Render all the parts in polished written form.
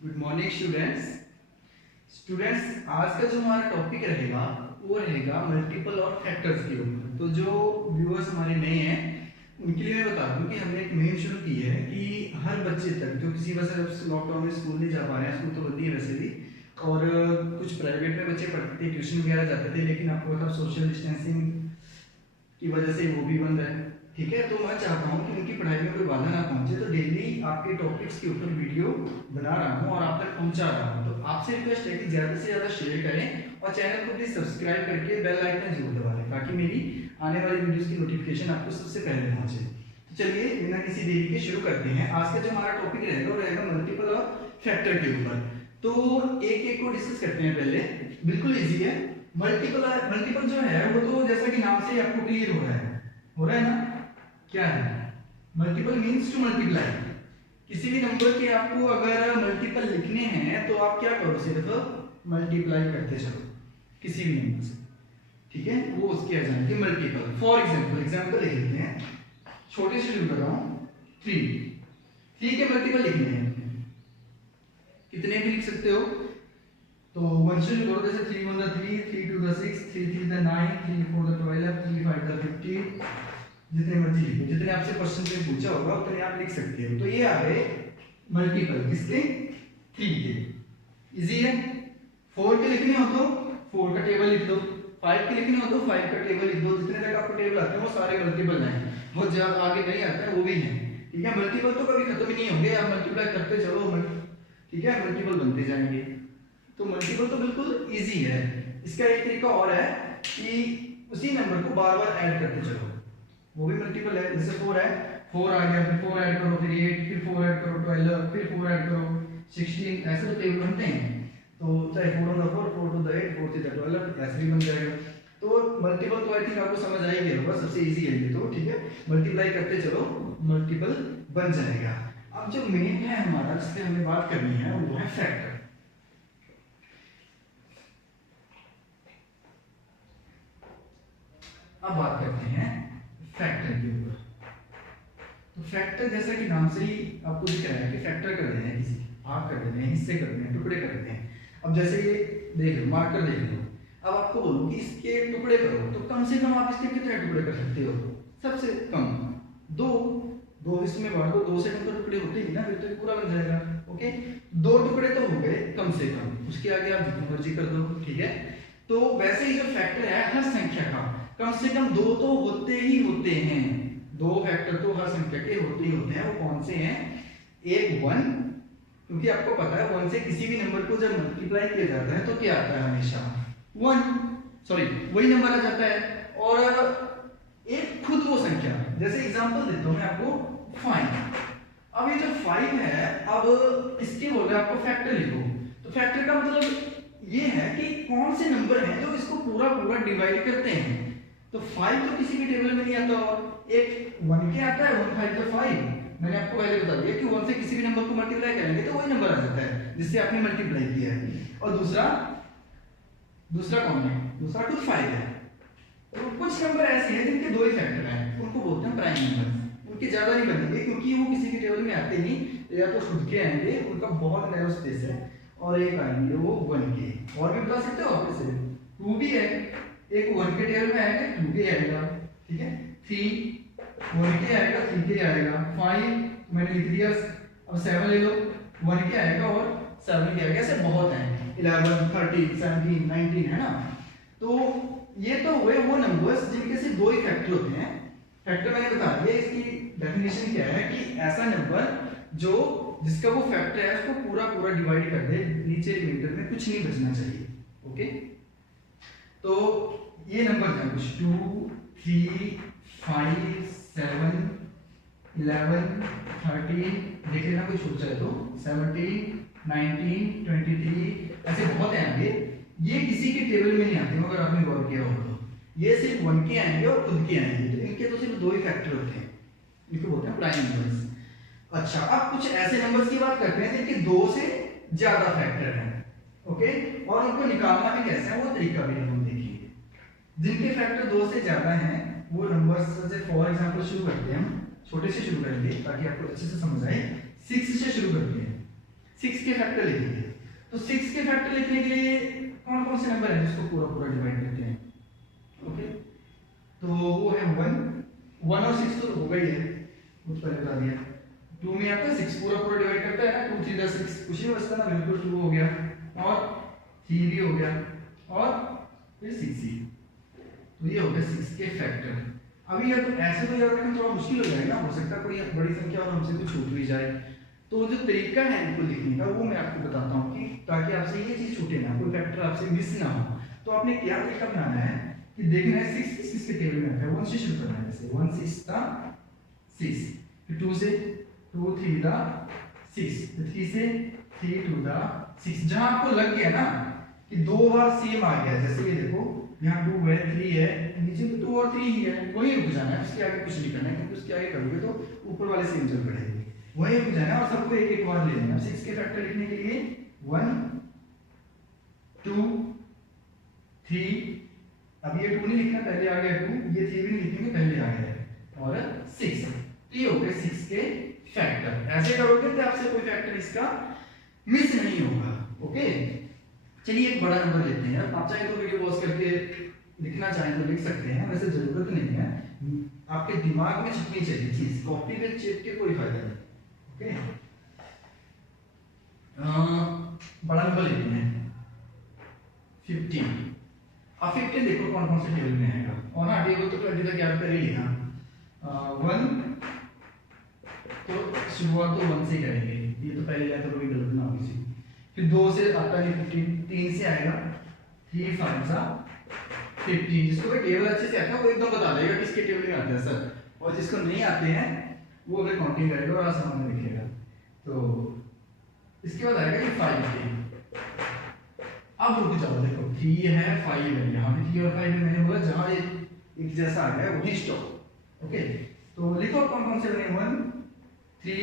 Good morning students. आज का जो हमारा टॉपिक रहेगा वो रहेगा मल्टीपल और फैक्टर्स के ऊपर। तो जो व्यूअर्स हमारे नए हैं उनके लिए मैं बता दूं कि हमने एक मुहिम शुरू की है कि हर बच्चे तक जो किसी वजह से लॉकडाउन में स्कूल नहीं जा पा रहे हैं, स्कूल तो बंद ही है वैसे भी, और कुछ प्राइवेट में बच्चे पढ़ते थे, ट्यूशन वगैरह जाते थे, लेकिन आपको पता सोशल डिस्टेंसिंग की वजह से वो भी बंद है। ठीक है, तो मैं चाहता हूँ कि उनकी पढ़ाई में कोई बाधा ना पहुंचे, तो डेली आपके टॉपिक्स के ऊपर वीडियो बना रहा हूँ और आप तक पहुंचा रहा हूँ। तो आपसे रिक्वेस्ट है कि ज़्यादा से ज़्यादा शेयर करें और चैनल को प्लीज़ सब्सक्राइब करके बेल आइकन जरूर दबा दें ताकि मेरी आने वाली वीडियोस की नोटिफिकेशन आपको सबसे पहले पहुंचे। तो चलिए बिना किसी देरी के शुरू करते हैं। आज का जो हमारा टॉपिक रहेगा वो रहेगा मल्टीपल और फैक्टर के ऊपर। तो एक एक को डिस्कस करते हैं। पहले बिल्कुल ईजी है। मल्टीपल जो है वो तो जैसा कि नाम से ही आपको क्लियर हो रहा है ना। क्या है मल्टीपल? Means to multiply. किसी भी नंबर के आपको अगर मल्टीपल लिखने हैं तो आप क्या करो, सिर्फ मल्टीप्लाई करते चलो किसी भी नंबर से। ठीक है, वो उसकी आ जाएंगे मल्टीपल। फॉर एग्जांपल लिख लेते हैं, छोटे से शुरू कर रहा हूं। 3 के मल्टीपल लिखने हैं, कितने भी लिख सकते हो। तो 1 से शुरू करो, जैसे 3 1 3, 3 2 6, 3 3 9, 3 4 12, 3 5 15, जितने मर्जी लिखो, जितने आपसे क्वेश्चन में पूछा होगा उतने आप लिख सकते हो। तो ये आ गए मल्टीपल किसके? 3 के। इजी है। 4 के लिखने हो तो 4 का टेबल लिख दो, 5 के लिखने हो तो 5 का टेबल लिख दो। जितने तक आपको टेबल आते हैं वो सारे मल्टीपल हैं, बहुत ज्यादा आगे नहीं आता है वो भी है। ठीक है, मल्टीपल तो कभी खत्म ही नहीं होंगे, आप मल्टीप्लाई करते चलो। ठीक है, मल्टीपल बनते जाएंगे। तो मल्टीपल तो बिल्कुल इजी है। इसका एक तरीका और है कि उसी नंबर को बार बार ऐड करते चलो, वो भी मल्टीपल है। जैसे 4 है, 4 आ गया, फिर 4 ऐड करो, फिर 8, फिर 4 ऐड करो 12, फिर 4 ऐड करो 16। ऐसे तो टेबल बनते हैं। तो चाहे 4 on the 4, 4 to the 8, 4 to the 12, ऐसे भी बन जाएगा। तो मल्टीपल तो आई थिंक आपको समझ आ ही गया होगा, सबसे इजी है ये तो। ठीक है, मल्टीप्लाई करते चलो, मल्टीपल बन जाएगा। अब जो मेन है हमारा जिससे हमें बात करनी है वो है फैक्टर। अब बात करते हैं फैक्टर के ऊपर। तो फैक्टर जैसा कि नाम से ही आपको दिख रहा है कि फैक्टर कर रहे हैं, किसी भाग कर रहे हैं, हिस्से कर रहे हैं, टुकड़े कर रहे हैं। अब जैसे ये देख लो, मार्कर देख लो। अब आपको बोलूं कि इसके टुकड़े करो तो कम से कम आप इसके कितने टुकड़े कर सकते हो? सबसे कम 2 इसमें बांट दो, 2 से कम तो टुकड़े होते ही ना, फिर तो पूरा बन जाएगा। ओके, 2 टुकड़े तो हो गए कम से कम, उसके आगे आप जितनी मर्जी कर दो। ठीक है, तो वैसे ही जो फैक्टर है हर संख्या का कम से कम 2 तो होते ही होते हैं। 2 फैक्टर तो हर संख्या के होते ही होते हैं। वो कौन से हैं? एक 1, क्योंकि आपको पता है 1 से किसी भी नंबर को जब मल्टीप्लाई किया जाता है तो क्या आता है? हमेशा 1, सॉरी वही नंबर आ जाता है। और एक खुद वो संख्या, जैसे एग्जांपल देता हूं मैं आपको, 5। अब ये जो 5 है, अब इसके बोल रहे हैं आपको फैक्टर लिखो। तो फैक्टर का मतलब ये है कि कौन से नंबर हैं जो इसको पूरा पूरा डिवाइड करते हैं। तो 5 तो किसी भी टेबल में नहीं आता, और एक 1 के आता है, 1 5 तो 5। मैंने आपको पहले बता दिया कि 1 से किसी भी नंबर को मल्टीप्लाई करेंगे तो वही नंबर आ जाता है जिससे आपने मल्टीप्लाई किया है। और दूसरा कौन है? दूसरा खुद 5 है। तो कुछ नंबर ऐसे हैं जिनके 2 ही फैक्टर हैं, उनको बोलते हैं प्राइम नंबर। उनके ज्यादा नहीं बनेंगे क्योंकि वो किसी भी टेबल में आते नहीं, या तो खुद के आएंगे, उनका बहुत नैरो स्पेस है, और एक आएंगे वो 1 के। और भी बता सकते हो आप इसे, 2 भी है, एक 1 के टेबल में आएगा, 2 के आएगा। ठीक है, 3 1 के आएगा, 3 के आएगा। 5 मैंने लिख दिया। अब 7 ले लो, 1 के आएगा और 7 के आएगा। ऐसे बहुत हैं, 11 13 17 19 है ना। तो ये तो हुए वो नंबर्स जिनके सिर्फ 2 ही फैक्टर होते हैं। फैक्टर मैंने बता दिया, इसकी डेफिनेशन क्या है कि ऐसा नंबर जो जिसका वो फैक्टर है उसको पूरा पूरा डिवाइड कर दे, नीचे रिमाइंडर में कुछ नहीं बचना चाहिए। ओके, तो ये नंबर है कुछ 2 3 5 7 11 13, देख लेना कोई छूट जाए तो 17 19 23, ऐसे बहुत हैं आगे। ये किसी के टेबल में नहीं आते अगर आपने गौर किया हो तो। ये सिर्फ 1 के आएंगे और खुद के आएंगे, तो इनके तो सिर्फ 2 ही फैक्टर होते हैं, इनको बोलते हैं प्राइम नंबर्स। अच्छा, अब कुछ ऐसे नंबर्स की बात करते हैं जिनके 2 से ज्यादा फैक्टर हैं। ओके, और उनको निकालना भी कैसे है वो तरीका भी हम देखेंगे। जिनके फैक्टर 2 से ज्यादा हैं वो नंबर्स से फॉर एग्जांपल शुरू करते हैं हम, छोटे से शुरू करेंगे ताकि आपको अच्छे से समझ आए। 6 से शुरू करते हैं। 6 के फैक्टर लिखेंगे। तो 6 के फैक्टर लिखने के लिए कौन कौन से नंबर हैं जिसको पूरा पूरा डिवाइड करते हैं? ओके, तो वो है 1 और 6 तो हो गई है, कुछ पहले बता दिया। 2 में आता है 6 पूरा पूरा डिवाइड करता है ना, 2 3 6 कुछ ही बचता ना, बिल्कुल 2 हो गया और 3 भी हो गया और फिर 6 ही। तो ये हो गया 6 के फैक्टर। अभी यार तो ऐसे तो याद रखना थोड़ा मुश्किल हो जाएगा, हो सकता है कोई बड़ी संख्या और हमसे कुछ छूट भी जाए। तो जो तरीका है इनको लिखने का वो मैं आपको बताता हूँ कि ताकि आपसे ये चीज छूटे ना, कोई फैक्टर आपसे मिस ना हो। तो आपने क्या तरीका बनाना है कि देखना है 6 किस के टेबल में आता है, 1 से शुरू करना है। जैसे 1 6 था 6, फिर 2 से 2 3 था 6, फिर 3 से 3 2 था 6। जहां आपको लग गया ना कि 2 बार सेम आ गया, जैसे ये देखो यहाँ 2 है 3 है, नीचे तो 2 और 3 ही है, वही रुक जाना है, उसके आगे कुछ नहीं करना है, क्योंकि उसके आगे करोगे तो ऊपर वाले सेम चल पड़ेंगे, वही रुक जाना है और सबको एक एक बार ले लेना। 6 के फैक्टर लिखने के लिए 1 2 3, अब ये 2 नहीं लिखना, पहले आ गया 2, ये 3 भी नहीं लिखेंगे, पहले आ गया और 6। तो ये हो गए 6 के फैक्टर। ऐसे करोगे तो आपसे कोई फैक्टर इसका मिस नहीं होगा। ओके, चलिए एक बड़ा नंबर लेते हैं। आप चाहे तो वीडियो पॉज करके लिखना चाहें तो लिख सकते हैं, वैसे जरूरत नहीं है, आपके दिमाग में छपनी चाहिए चीज, कॉपी पे चिप के कोई फायदा नहीं। ओके, बड़ा नंबर लेते हैं 15। अब 15 देखो कौन कौन से टेबल में आएगा, और हाँ टेबल तो 20 तक याद कर ही लिया। 1 तो शुरुआत तो 1 से करेंगे, ये तो पहले या तो कोई गलत ना होगी। फिर 2 से आता है 15, 3 से आएगा 3 5 सा 15। जिसको भी टेबल अच्छे से आता है वो एकदम बता देगा किसके टेबल में आते हैं सर, और जिसको नहीं आते हैं वो अगर काउंटिंग करेगा और आसान में लिखेगा। तो इसके बाद आएगा ये 5 के। अब रुक जाओ, देखो 3 है 5 है, यहाँ पे 3 और 5 में मैंने बोला जहाँ एक जैसा आ गया वही स्टॉप। ओके, तो लिखो कौन कौन से बने, 1 3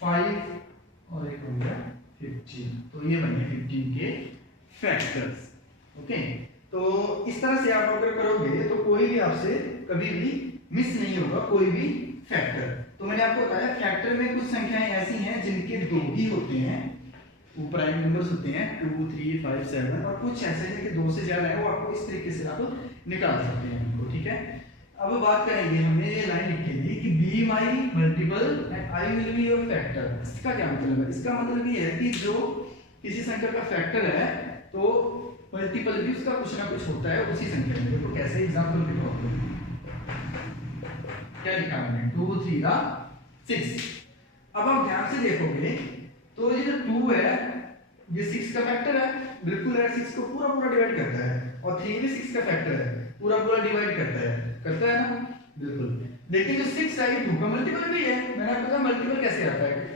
5 और एक हो गया 15। तो ये बने 15 के फैक्टर्स। ओके, तो इस तरह से आप अगर करोगे तो कोई भी आपसे कभी भी मिस नहीं होगा, कोई भी फैक्टर। तो मैंने आपको बताया फैक्टर में कुछ संख्याएं ऐसी हैं जिनके 2 ही होते हैं, वो प्राइम नंबर्स होते हैं 2 3 5 7, और कुछ ऐसे हैं कि 2 से ज्यादा है, वो आपको इस तरीके से आप निकाल सकते हैं उनको। ठीक है, अब बात करेंगे, हमने ये लाइन लिखी थी कि be my multiple and I will be your factor. इसका क्या मतलब है? इसका मतलब ये है कि जो किसी संख्या का फैक्टर है तो मल्टीपल भी उसका कुछ ना कुछ होता है उसी संख्या में। देखो कैसे एग्जांपल देखो, क्या लिखा मैंने 2 3 का 6। अब आप ध्यान से देखोगे तो ये जो 2 है ये 6 का फैक्टर है, बिल्कुल है, 6 को पूरा पूरा डिवाइड करता है, और 3 भी 6 का फैक्टर है, पूरा पूरा डिवाइड करता है ना, बिल्कुल। लेकिन जो 6 है ये 2 का मल्टीपल भी है। मैंने आपको कहा मल्टीपल कैसे आता है,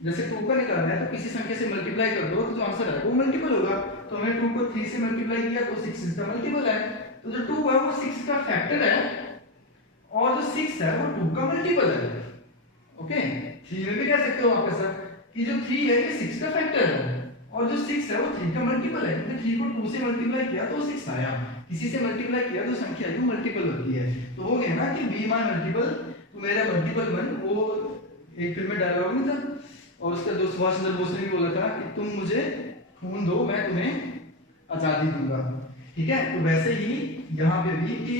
जैसे 2 का निकालना है तो किसी संख्या से मल्टीप्लाई कर दो तो जो आंसर आएगा वो मल्टीपल होगा। तो हमने 2 को 3 से मल्टीप्लाई किया तो 6 इसका मल्टीपल है। तो जो 2 है वो 6 का फैक्टर है और जो 6 है वो 2 का मल्टीपल है। ओके, 3 में भी कह सकते हो आप ऐसा कि जो 3 है ये 6 का फैक्टर है और जो 6 है वो 3 का मल्टीपल है, क्योंकि 3 को 2 से मल्टीप्लाई किया तो 6 आया, किसी से मल्टीप्लाई किया तो संख्या जो मल्टीपल होती है। तो हो गया ना कि बी माय मल्टीपल, तो मेरा मल्टीपल 1, वो एक फिल्म में डायलॉग नहीं था, और उसका जो सुभाष चंद्र बोस ने भी बोला था कि तुम मुझे खून दो मैं तुम्हें आजादी दूंगा। ठीक है, तो वैसे ही यहाँ पे भी कि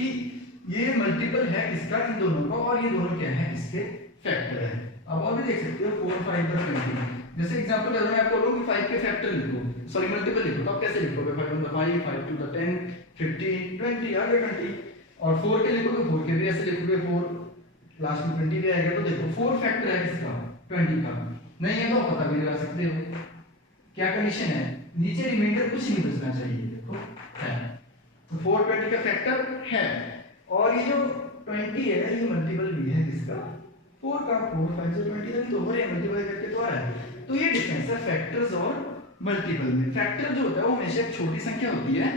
ये मल्टीपल है किसका, इन दोनों का, और ये दोनों क्या है इसके फैक्टर है। अब और भी देख सकते हो 4 5 और 20। जैसे एग्जांपल मैं आपको बोलूं कि 5 के फैक्टर लिखो, सॉरी मल्टीपल लिखो, तो आप कैसे लिखोगे? 5 1 5 5 2 10 15 20 आ गया 20। और 4 के लिखोगे 4 के भी ऐसे लिखोगे 4, लास्ट में 20 भी आएगा। तो देखो 4 फैक्टर है इसका 20 का, नहीं है तो पता भी लगा सकते हो। क्या कंडीशन है? नीचे रिमाइंडर कुछ नहीं बचना चाहिए, देखो है तो 4 20 का फैक्टर है, और ये जो 20 है ये मल्टीपल भी है किसका, 4 का। 4 5 से 20 तक तो हो रहे हैं, मल्टीप्लाई करके तो आ रहा है। तो ये डिफरेंस है फैक्टर्स और मल्टीपल में। फैक्टर जो होता है वो हमेशा एक छोटी संख्या होती है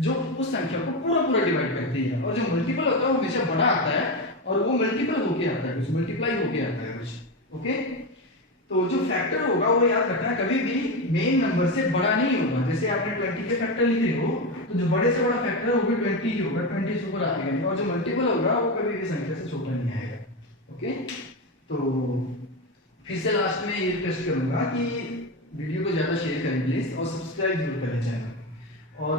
जो उस संख्या को पूरा पूरा डिवाइड करती है, और जो मल्टीपल होता है वो हमेशा बड़ा आता है और वो मल्टीपल होके आता है, कुछ मल्टीप्लाई होके आता है कुछ। ओके, तो जो फैक्टर होगा वो याद रखना कभी भी मेन नंबर से बड़ा नहीं होगा। जैसे आपने 20 के फैक्टर लिख रहे हो तो जो बड़े से बड़ा फैक्टर है वो भी 20 ही होगा, 20 से ऊपर आएगा नहीं, और जो मल्टीपल होगा वो कभी भी संख्या से छोटा नहीं आएगा। ओके, तो फिर से लास्ट में ये रिक्वेस्ट करूंगा कि वीडियो को ज़्यादा शेयर करें प्लीज़, और सब्सक्राइब जरूर करें चैनल। और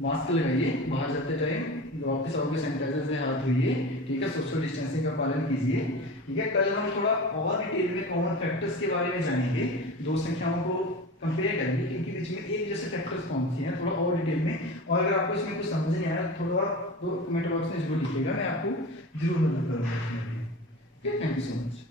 मास्क लगाइए बाहर जाते टाइम, वापस आओगे सैनिटाइजर से हाथ धोइए, ठीक है, सोशल डिस्टेंसिंग का पालन कीजिए, ठीक है। कल हम थोड़ा और डिटेल में कॉमन फैक्टर्स के बारे में जानेंगे, दो संख्याओं को कंपेयर करेंगे कि इनके बीच में एक जैसे फैक्टर्स कौन से हैं, थोड़ा और डिटेल में। और अगर आपको इसमें कुछ समझ नहीं आया थोड़ा तो कमेंट बॉक्स में जरूर लिखिएगा, मैं आपको जरूर मदद करूँगा। Thank you so much.